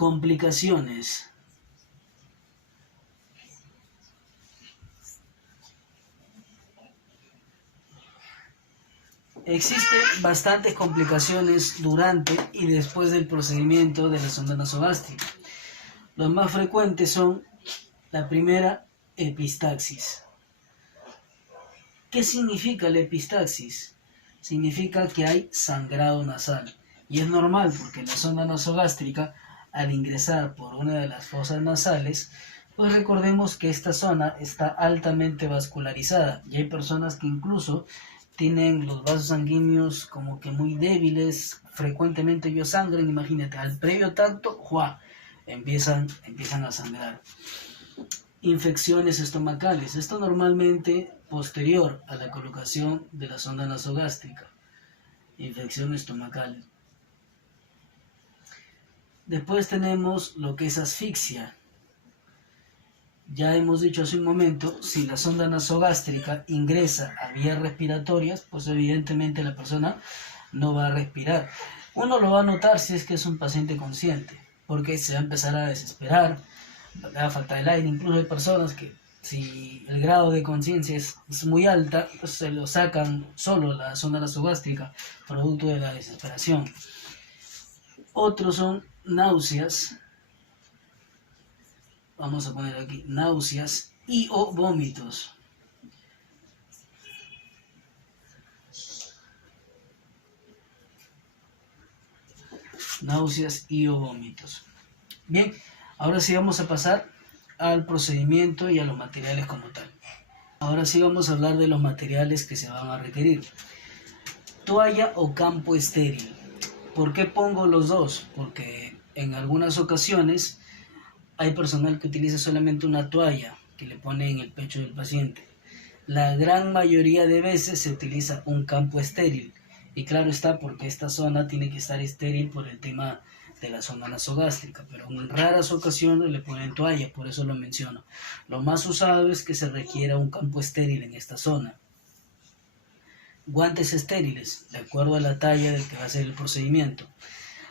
Complicaciones. Existen bastantes complicaciones durante y después del procedimiento de la sonda nasogástrica. Los más frecuentes son la primera, epistaxis. ¿Qué significa la epistaxis? Significa que hay sangrado nasal. Y es normal porque la sonda nasogástrica, al ingresar por una de las fosas nasales, pues recordemos que esta zona está altamente vascularizada. Y hay personas que incluso tienen los vasos sanguíneos como que muy débiles, frecuentemente ellos sangran, imagínate, al previo tacto, ¡juá!, empiezan a sangrar. Infecciones estomacales, esto normalmente posterior a la colocación de la sonda nasogástrica. Infecciones estomacales. Después tenemos lo que es asfixia. Ya hemos dicho hace un momento, si la sonda nasogástrica ingresa a vías respiratorias, pues evidentemente la persona no va a respirar. Uno lo va a notar si es que es un paciente consciente, porque se va a empezar a desesperar, le va a faltar el aire. Incluso hay personas que, si el grado de conciencia es muy alta, pues se lo sacan solo la sonda nasogástrica, producto de la desesperación. Otros son náuseas. Vamos a poner aquí náuseas y o vómitos. Náuseas y o vómitos. Bien, ahora sí vamos a pasar al procedimiento y a los materiales como tal. Ahora sí vamos a hablar de los materiales que se van a requerir. Toalla o campo estéril. ¿Por qué pongo los dos? Porque en algunas ocasiones hay personal que utiliza solamente una toalla que le pone en el pecho del paciente. La gran mayoría de veces se utiliza un campo estéril. Y claro está, porque esta zona tiene que estar estéril por el tema de la sonda nasogástrica. Pero en raras ocasiones le ponen toalla, por eso lo menciono. Lo más usado es que se requiera un campo estéril en esta zona. Guantes estériles, de acuerdo a la talla del que va a ser el procedimiento.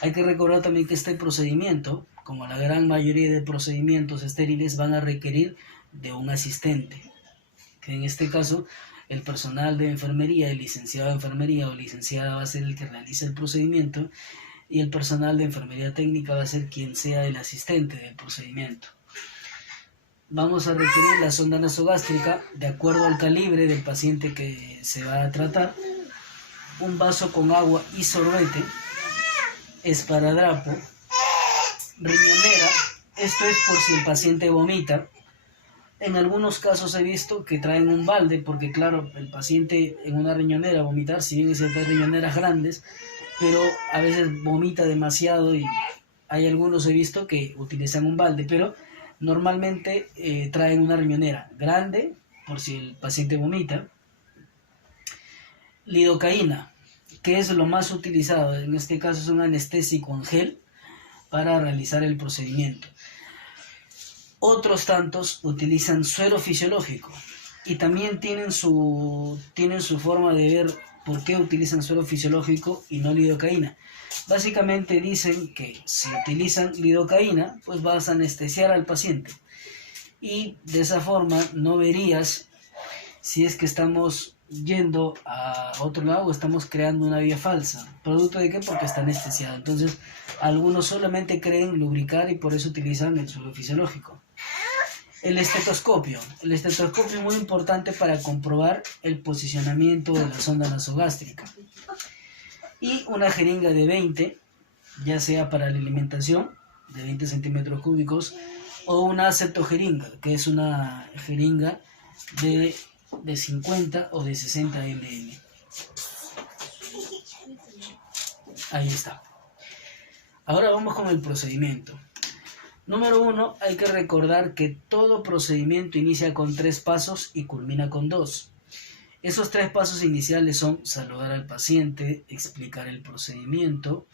Hay que recordar también que este procedimiento, como la gran mayoría de procedimientos estériles, van a requerir de un asistente, que en este caso el personal de enfermería, el licenciado de enfermería o licenciada va a ser el que realice el procedimiento, y el personal de enfermería técnica va a ser quien sea el asistente del procedimiento. Vamos a requerir la sonda nasogástrica de acuerdo al calibre del paciente que se va a tratar, un vaso con agua y sorbete, esparadrapo, riñonera, esto es por si el paciente vomita. En algunos casos he visto que traen un balde, porque claro, el paciente en una riñonera vomitar, si bien es cierto, hay riñoneras grandes, pero a veces vomita demasiado y hay algunos he visto que utilizan un balde, pero normalmente traen una riñonera grande, por si el paciente vomita. Lidocaína, que es lo más utilizado, en este caso es un anestésico en gel para realizar el procedimiento. Otros tantos utilizan suero fisiológico y también tienen su forma de ver por qué utilizan suero fisiológico y no lidocaína. Básicamente dicen que si utilizan lidocaína, pues vas a anestesiar al paciente y de esa forma no verías si es que estamos yendo a otro lado o estamos creando una vía falsa. ¿Producto de qué? Porque está anestesiado. Entonces, algunos solamente creen lubricar y por eso utilizan el suero fisiológico. El estetoscopio. El estetoscopio es muy importante para comprobar el posicionamiento de la sonda nasogástrica. Y una jeringa de 20, ya sea para la alimentación, de 20 centímetros cúbicos, o una septogeringa, que es una jeringa de 50 o de 60 ml. Ahí está. Ahora vamos con el procedimiento. Número 1, hay que recordar que todo procedimiento inicia con 3 pasos y culmina con 2. Esos 3 pasos iniciales son saludar al paciente, explicar el procedimiento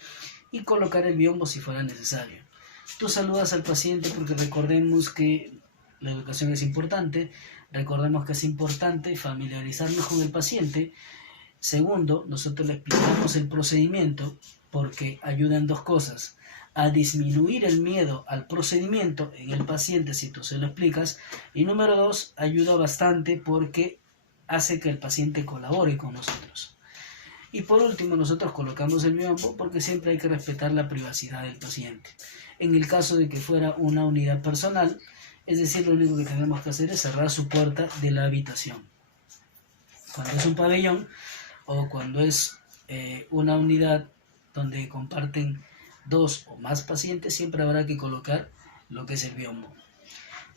y colocar el biombo si fuera necesario. Tú saludas al paciente porque recordemos que la educación es importante, recordemos que es importante familiarizarnos con el paciente. Segundo, nosotros le explicamos el procedimiento porque ayuda en 2 cosas. a disminuir el miedo al procedimiento en el paciente si tú se lo explicas. Y número 2, ayuda bastante porque hace que el paciente colabore con nosotros. Y por último, nosotros colocamos el biombo porque siempre hay que respetar la privacidad del paciente. En el caso de que fuera una unidad personal, es decir, lo único que tenemos que hacer es cerrar su puerta de la habitación. Cuando es un pabellón o cuando es una unidad donde comparten 2 o más pacientes, siempre habrá que colocar lo que es el biombo.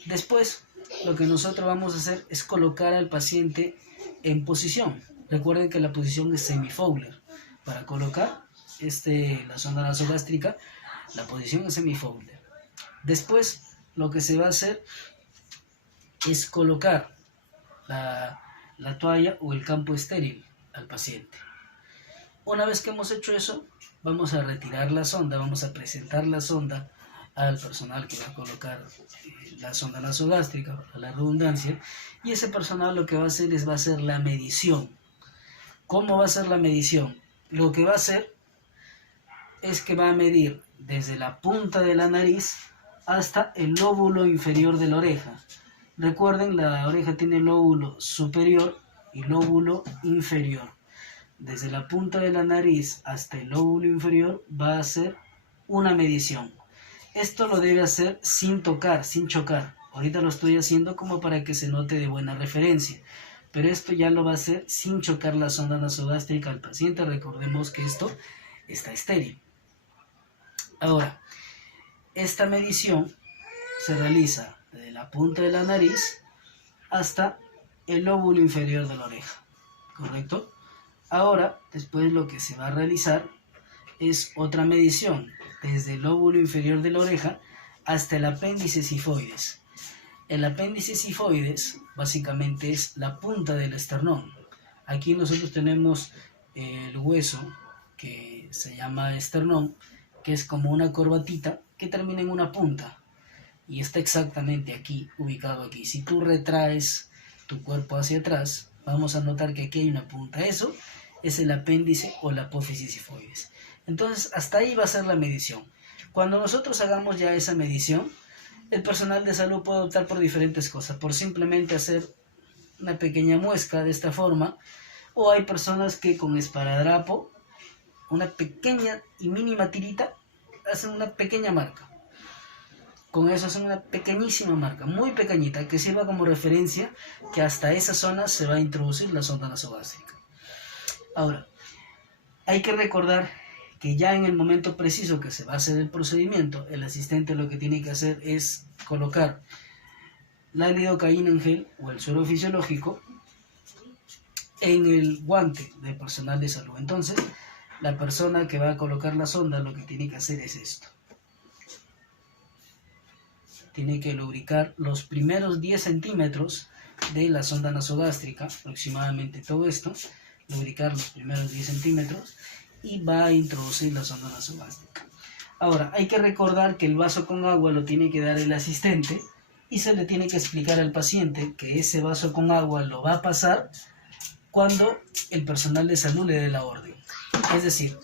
Después, lo que nosotros vamos a hacer es colocar al paciente en posición. Recuerden que la posición es semi-Fowler. Para colocar la sonda nasogástrica, la posición es semi-Fowler. Después, lo que se va a hacer es colocar la toalla o el campo estéril al paciente. Una vez que hemos hecho eso, vamos a retirar la sonda, vamos a presentar la sonda al personal que va a colocar la sonda nasogástrica, a la redundancia, y ese personal lo que va a hacer va a hacer la medición. ¿Cómo va a ser la medición? Lo que va a hacer es que va a medir desde la punta de la nariz hasta el lóbulo inferior de la oreja. Recuerden, la oreja tiene lóbulo superior y lóbulo inferior. Desde la punta de la nariz hasta el lóbulo inferior va a hacer una medición. Esto lo debe hacer sin tocar, sin chocar. Ahorita lo estoy haciendo como para que se note de buena referencia. Pero esto ya lo va a hacer sin chocar la sonda nasogástrica al paciente. Recordemos que esto está estéril. Ahora, esta medición se realiza desde la punta de la nariz hasta el lóbulo inferior de la oreja. ¿Correcto? Ahora, después lo que se va a realizar es otra medición desde el lóbulo inferior de la oreja hasta el apéndice sifoides. El apéndice sifoides básicamente es la punta del esternón. Aquí nosotros tenemos el hueso que se llama esternón, que es como una corbatita que termina en una punta y está exactamente aquí, ubicado aquí. Si tú retraes tu cuerpo hacia atrás, vamos a notar que aquí hay una punta. Eso es el apéndice o la apófisis sifoides. Entonces, hasta ahí va a ser la medición. Cuando nosotros hagamos ya esa medición, el personal de salud puede optar por diferentes cosas, por simplemente hacer una pequeña muesca de esta forma, o hay personas que con esparadrapo, una pequeña y mínima tirita, hacen una pequeña marca. Con eso hacen una pequeñísima marca, muy pequeñita, que sirva como referencia que hasta esa zona se va a introducir la sonda nasogástrica. Ahora, hay que recordar que ya en el momento preciso que se va a hacer el procedimiento, el asistente lo que tiene que hacer es colocar la lidocaína en gel o el suero fisiológico en el guante del personal de salud. Entonces, la persona que va a colocar la sonda lo que tiene que hacer es esto. Tiene que lubricar los primeros 10 centímetros de la sonda nasogástrica, aproximadamente todo esto, lubricar los primeros 10 centímetros y va a introducir la sonda nasogástrica. Ahora, hay que recordar que el vaso con agua lo tiene que dar el asistente y se le tiene que explicar al paciente que ese vaso con agua lo va a pasar cuando el personal de salud le dé la orden. Es decir,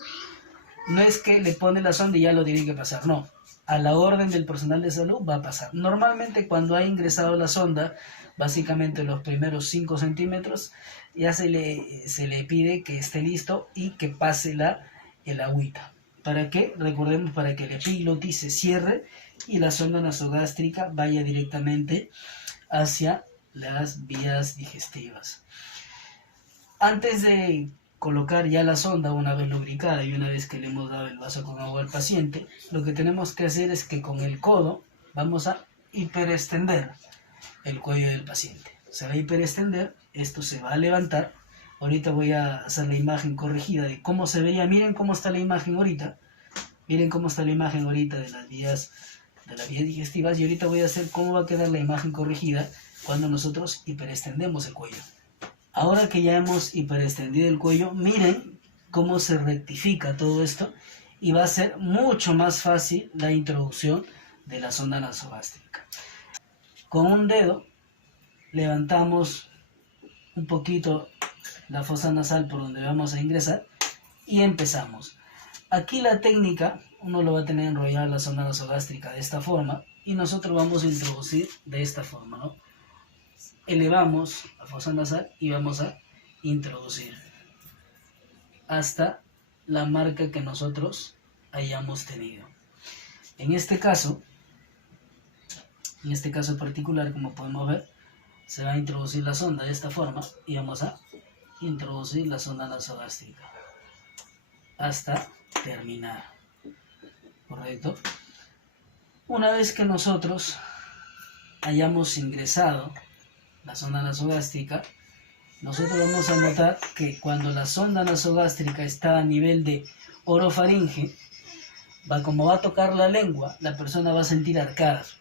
no es que le pone la sonda y ya lo tiene que pasar, no. A la orden del personal de salud va a pasar. Normalmente cuando ha ingresado la sonda, básicamente los primeros 5 centímetros, ya se le pide que esté listo y que pase el agüita. ¿Para qué? Recordemos, para que el epiglotis se cierre y la sonda nasogástrica vaya directamente hacia las vías digestivas. Antes de colocar ya la sonda, una vez lubricada y una vez que le hemos dado el vaso con agua al paciente, lo que tenemos que hacer es que con el codo vamos a hiperextender el cuello del paciente. Se va a hiperextender, esto se va a levantar. Ahorita voy a hacer la imagen corregida de cómo se vería. Miren cómo está la imagen ahorita. Miren cómo está la imagen ahorita de las vías digestivas, y ahorita voy a hacer cómo va a quedar la imagen corregida cuando nosotros hiperextendemos el cuello. Ahora que ya hemos hiperextendido el cuello, miren cómo se rectifica todo esto y va a ser mucho más fácil la introducción de la sonda nasogástrica. Con un dedo levantamos un poquito la fosa nasal por donde vamos a ingresar y empezamos. Aquí la técnica uno lo va a tener enrollado en la sonda nasogástrica de esta forma y nosotros vamos a introducir de esta forma, ¿no? Elevamos la fosa nasal y vamos a introducir hasta la marca que nosotros hayamos tenido. En este caso particular, como podemos ver, se va a introducir la sonda de esta forma y vamos a introducir la sonda nasogástrica hasta terminar, ¿correcto? Una vez que nosotros hayamos ingresado la sonda nasogástrica, nosotros vamos a notar que cuando la sonda nasogástrica está a nivel de orofaringe, como va a tocar la lengua, la persona va a sentir arcadas,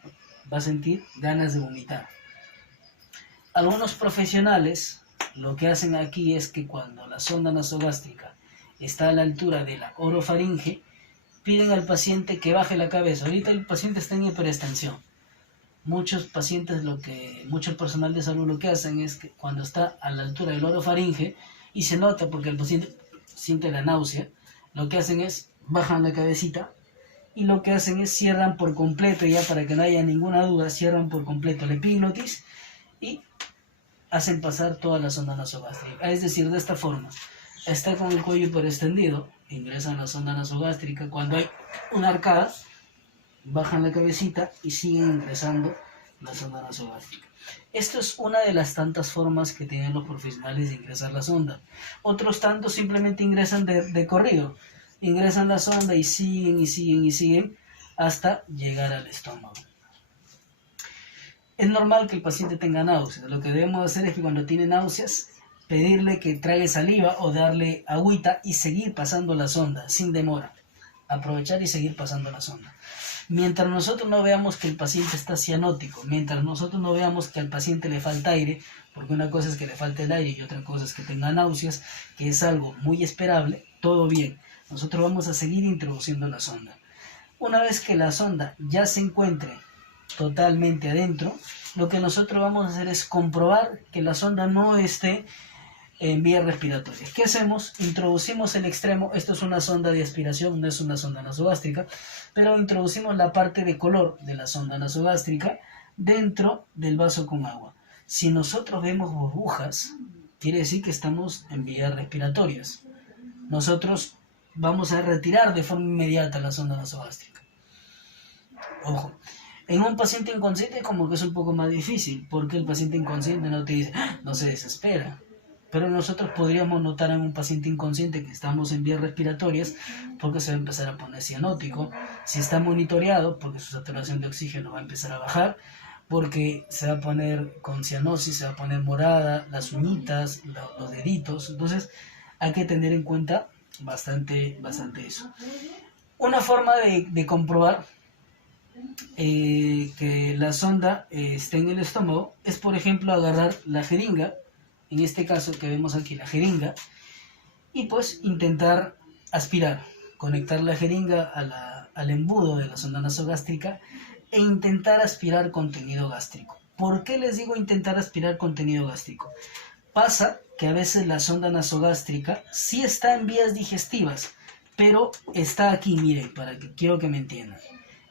va a sentir ganas de vomitar. Algunos profesionales lo que hacen aquí es que cuando la sonda nasogástrica está a la altura de la orofaringe, piden al paciente que baje la cabeza. Ahorita el paciente está en hiperextensión. Muchos pacientes, mucho personal de salud lo que hacen es que cuando está a la altura del orofaringe, y se nota porque el paciente siente la náusea, lo que hacen es bajan la cabecita y lo que hacen es cierran por completo, ya para que no haya ninguna duda, cierran por completo la epiglotis y hacen pasar toda la sonda nasogástrica. Es decir, de esta forma, está con el cuello hiperextendido, ingresan la sonda nasogástrica, cuando hay una arcada, bajan la cabecita y siguen ingresando la sonda nasogástrica. Esto es una de las tantas formas que tienen los profesionales de ingresar la sonda. Otros tantos simplemente ingresan de corrido, ingresan la sonda y siguen hasta llegar al estómago. Es normal que el paciente tenga náuseas. Lo que debemos hacer es que cuando tiene náuseas, pedirle que trague saliva o darle agüita y seguir pasando la sonda sin demora. Aprovechar y seguir pasando la sonda. Mientras nosotros no veamos que el paciente está cianótico, mientras nosotros no veamos que al paciente le falta aire, porque una cosa es que le falte el aire y otra cosa es que tenga náuseas, que es algo muy esperable, todo bien. Nosotros vamos a seguir introduciendo la sonda. Una vez que la sonda ya se encuentre totalmente adentro, lo que nosotros vamos a hacer es comprobar que la sonda no esté en vías respiratorias. ¿Qué hacemos? Introducimos el extremo. Esto es una sonda de aspiración, no es una sonda nasogástrica, pero introducimos la parte de color de la sonda nasogástrica dentro del vaso con agua. Si nosotros vemos burbujas, quiere decir que estamos en vías respiratorias. Nosotros vamos a retirar de forma inmediata la sonda nasogástrica. Ojo, en un paciente inconsciente como que es un poco más difícil, porque el paciente inconsciente no te dice, no se desespera. Pero nosotros podríamos notar en un paciente inconsciente que estamos en vías respiratorias porque se va a empezar a poner cianótico. Si está monitoreado, porque su saturación de oxígeno va a empezar a bajar, porque se va a poner con cianosis, se va a poner morada, las uñitas, los deditos. Entonces hay que tener en cuenta bastante eso. Una forma de comprobar que la sonda esté en el estómago es, por ejemplo, agarrar la jeringa, en este caso que vemos aquí la jeringa, y pues intentar aspirar, conectar la jeringa al embudo de la sonda nasogástrica e intentar aspirar contenido gástrico. ¿Por qué les digo intentar aspirar contenido gástrico? Pasa que a veces la sonda nasogástrica sí está en vías digestivas, pero está aquí, miren, quiero que me entiendan.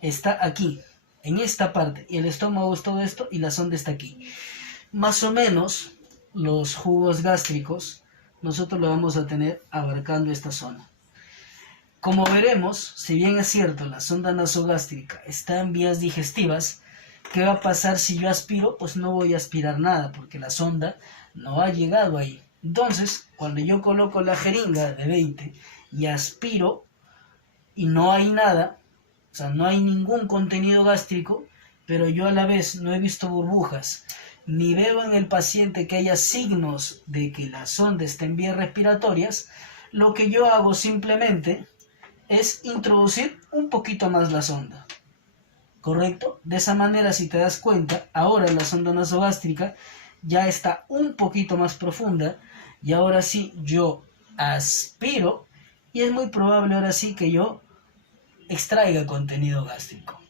Está aquí, en esta parte, y el estómago es todo esto y la sonda está aquí. Más o menos los jugos gástricos nosotros lo vamos a tener abarcando esta zona. Como veremos, si bien es cierto la sonda nasogástrica está en vías digestivas, ¿qué va a pasar si yo aspiro? Pues no voy a aspirar nada porque la sonda no ha llegado ahí. Entonces, cuando yo coloco la jeringa de 20 y aspiro y no hay nada, o sea, no hay ningún contenido gástrico, pero yo a la vez no he visto burbujas, ni veo en el paciente que haya signos de que la sonda está en vías respiratorias, lo que yo hago simplemente es introducir un poquito más la sonda. ¿Correcto? De esa manera, si te das cuenta, ahora la sonda nasogástrica ya está un poquito más profunda y ahora sí yo aspiro y es muy probable ahora sí que yo extraiga contenido gástrico.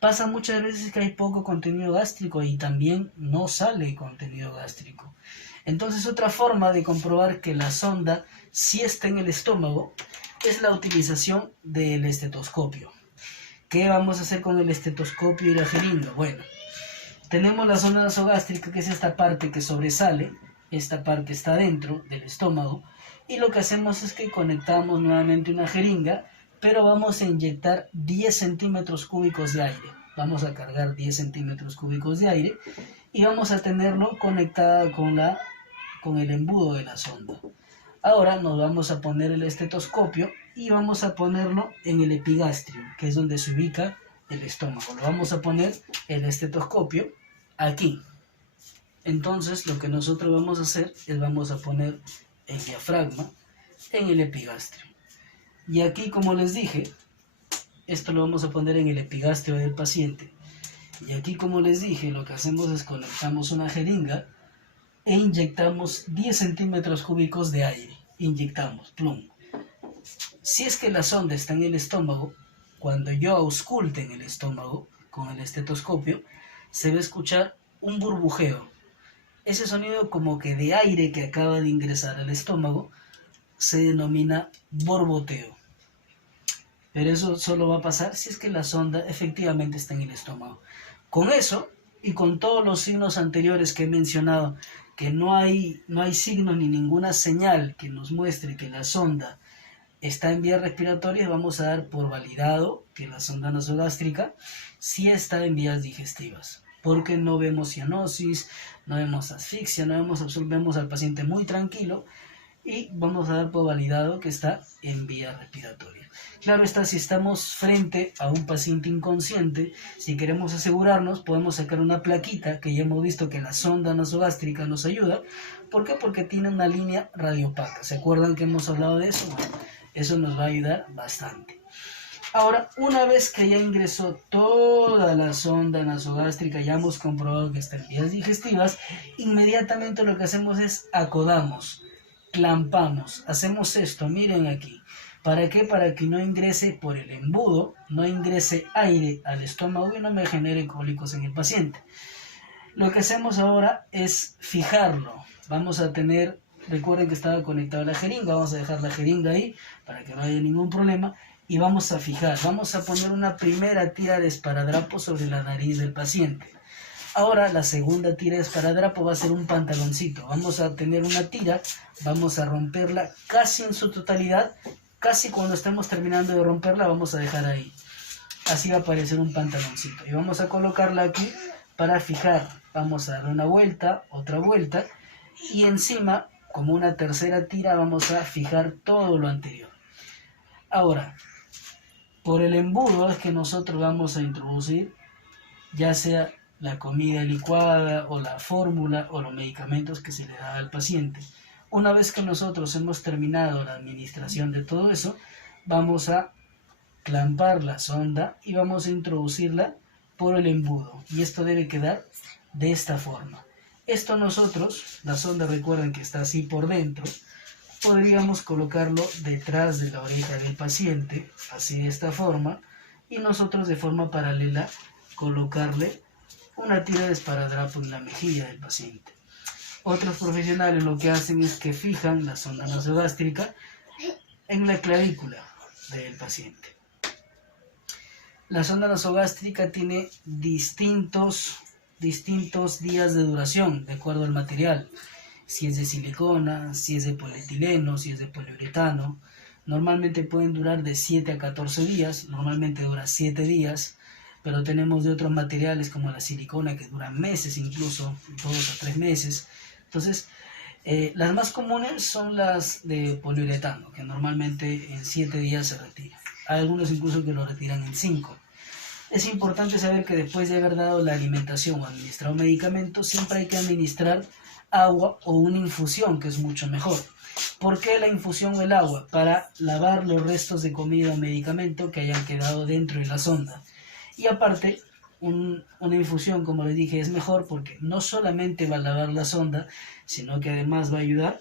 Pasa muchas veces que hay poco contenido gástrico y también no sale contenido gástrico. Entonces, otra forma de comprobar que la sonda sí está en el estómago es la utilización del estetoscopio. ¿Qué vamos a hacer con el estetoscopio y la jeringa? Bueno, tenemos la sonda nasogástrica, que es esta parte que sobresale, esta parte está dentro del estómago, y lo que hacemos es que conectamos nuevamente una jeringa, pero vamos a inyectar 10 centímetros cúbicos de aire. Vamos a cargar 10 centímetros cúbicos de aire y vamos a tenerlo conectada con el embudo de la sonda. Ahora nos vamos a poner el estetoscopio y vamos a ponerlo en el epigastrio, que es donde se ubica el estómago. Lo vamos a poner el estetoscopio aquí. Entonces lo que nosotros vamos a hacer es vamos a poner el diafragma en el epigastrio. Y aquí, como les dije, esto lo vamos a poner en el epigastrio del paciente. Y aquí, como les dije, lo que hacemos es conectamos una jeringa e inyectamos 10 centímetros cúbicos de aire. Inyectamos, plum. Si es que la sonda está en el estómago, cuando yo ausculte en el estómago con el estetoscopio, se va a escuchar un burbujeo. Ese sonido como que de aire que acaba de ingresar al estómago se denomina borboteo. Pero eso solo va a pasar si es que la sonda efectivamente está en el estómago. Con eso y con todos los signos anteriores que he mencionado, que no hay signo ni ninguna señal que nos muestre que la sonda está en vías respiratorias, vamos a dar por validado que la sonda nasogástrica sí está en vías digestivas, porque no vemos cianosis, no vemos asfixia, vemos al paciente muy tranquilo y vamos a dar por validado que está en vías respiratorias. Claro está, si estamos frente a un paciente inconsciente, si queremos asegurarnos, podemos sacar una plaquita, que ya hemos visto que la sonda nasogástrica nos ayuda. ¿Por qué? Porque tiene una línea radiopaca. ¿Se acuerdan que hemos hablado de eso? Bueno, eso nos va a ayudar bastante. Ahora, una vez que ya ingresó toda la sonda nasogástrica, ya hemos comprobado que está en vías digestivas, inmediatamente lo que hacemos es acodamos, clampamos, hacemos esto, miren aquí. ¿Para qué? Para que no ingrese por el embudo, no ingrese aire al estómago y no me genere cólicos en el paciente. Lo que hacemos ahora es fijarlo. Vamos a tener, recuerden que estaba conectada la jeringa, vamos a dejar la jeringa ahí para que no haya ningún problema y vamos a fijar, vamos a poner una primera tira de esparadrapo sobre la nariz del paciente. Ahora la segunda tira de esparadrapo va a ser un pantaloncito. Vamos a tener una tira, vamos a romperla casi en su totalidad. Casi cuando estemos terminando de romperla vamos a dejar ahí. Así va a aparecer un pantaloncito. Y vamos a colocarla aquí para fijar. Vamos a dar una vuelta, otra vuelta. Y encima, como una tercera tira, vamos a fijar todo lo anterior. Ahora, por el embudo es que nosotros vamos a introducir ya sea la comida licuada o la fórmula o los medicamentos que se le da al paciente. Una vez que nosotros hemos terminado la administración de todo eso, vamos a clampar la sonda y vamos a introducirla por el embudo. Y esto debe quedar de esta forma. Esto nosotros, la sonda recuerden que está así por dentro, podríamos colocarlo detrás de la oreja del paciente, así de esta forma, y nosotros de forma paralela colocarle una tira de esparadrapo en la mejilla del paciente. Otros profesionales lo que hacen es que fijan la sonda nasogástrica en la clavícula del paciente. La sonda nasogástrica tiene distintos días de duración, de acuerdo al material. Si es de silicona, si es de polietileno, si es de poliuretano. Normalmente pueden durar de 7 a 14 días, normalmente dura 7 días, pero tenemos de otros materiales como la silicona que duran meses, incluso 2 a 3 meses. Entonces, las más comunes son las de poliuretano, que normalmente en 7 días se retiran. Hay algunos incluso que lo retiran en 5. Es importante saber que después de haber dado la alimentación o administrado medicamentos, siempre hay que administrar agua o una infusión, que es mucho mejor. ¿Por qué la infusión o el agua? Para lavar los restos de comida o medicamento que hayan quedado dentro de la sonda. Y aparte, una infusión, como les dije, es mejor porque no solamente va a lavar la sonda, sino que además va a ayudar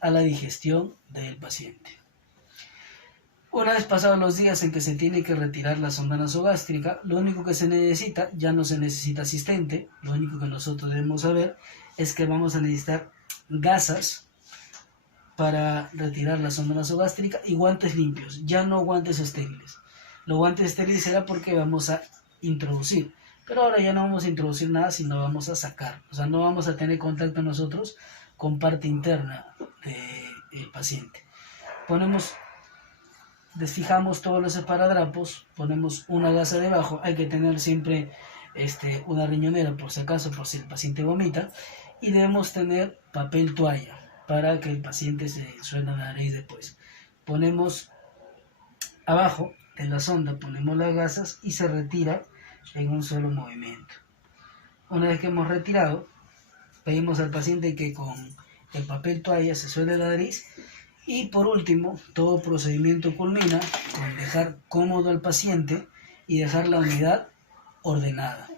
a la digestión del paciente. Una vez pasados los días en que se tiene que retirar la sonda nasogástrica, lo único que se necesita, ya no se necesita asistente, lo único que nosotros debemos saber es que vamos a necesitar gasas para retirar la sonda nasogástrica y guantes limpios, ya no guantes estériles. Los guantes estériles era porque vamos a introducir, pero ahora ya no vamos a introducir nada, sino vamos a sacar. O sea, no vamos a tener contacto nosotros con parte interna del paciente. Desfijamos todos los esparadrapos, ponemos una gasa debajo, hay que tener siempre una riñonera por si acaso, por si el paciente vomita, y debemos tener papel toalla para que el paciente se suene la nariz después. Ponemos abajo de la sonda, ponemos las gasas y se retira en un solo movimiento. Una vez que hemos retirado, pedimos al paciente que con el papel toalla se suene la nariz. Y por último, todo procedimiento culmina con dejar cómodo al paciente y dejar la unidad ordenada.